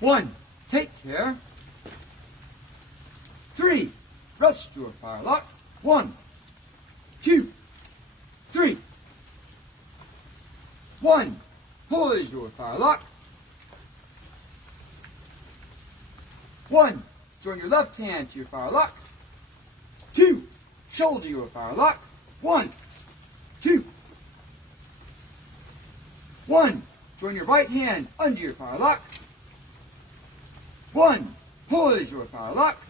1. Take care. 3. Rest your firelock. 1, 2, 3. 1. Poise your firelock. 1. Join your left hand to your firelock. 2. Shoulder your firelock. 1, 2. 1. Join your right hand under your firelock. 1. Poise your firelock.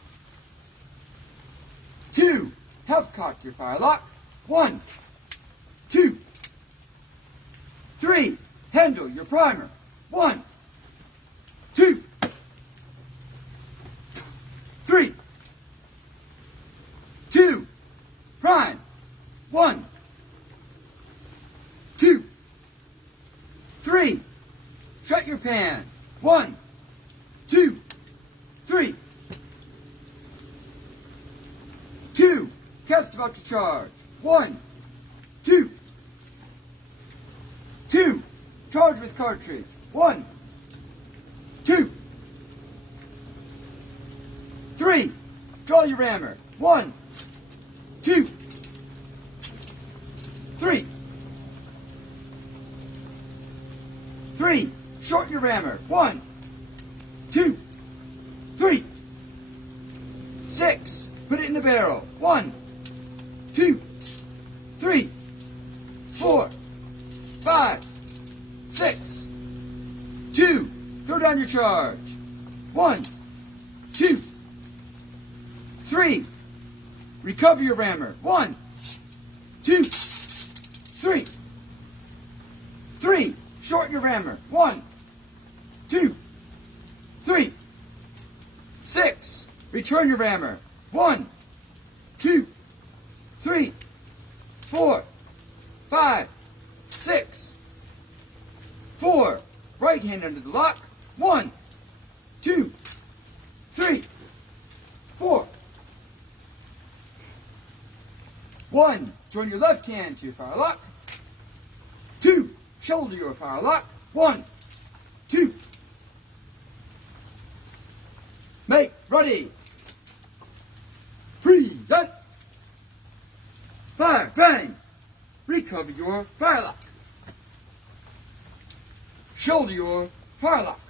2. Half cock your firelock. 1, 2. 3. Handle your primer. 1, 2. 3. 2. Prime. 1, 2. 3. Shut your pan. 1, 2, 3. 2. Cast about to charge. 1, 2. 2. Charge with cartridge. 1, 2. 3. Draw your rammer. 1, 2. 3. 3. Short your rammer. 1, 2, 3. 6. Put it in the barrel. 1, 2, 3, 4, 5, 6. 2. Throw down your charge. 1, 2, 3. Recover your rammer. 1, 2, 3. 3. Shorten your rammer. 1, 2, 3. 6. Return your rammer. 1, 2, 3, 4, 5, 6. 4. Right hand under the lock. 1, 2, 3, 4. 1. Join your left hand to your firelock. 2. Shoulder your firelock. 1, 2. Make ready. Present. Fire, bang. Recover your firelock. Shoulder your firelock.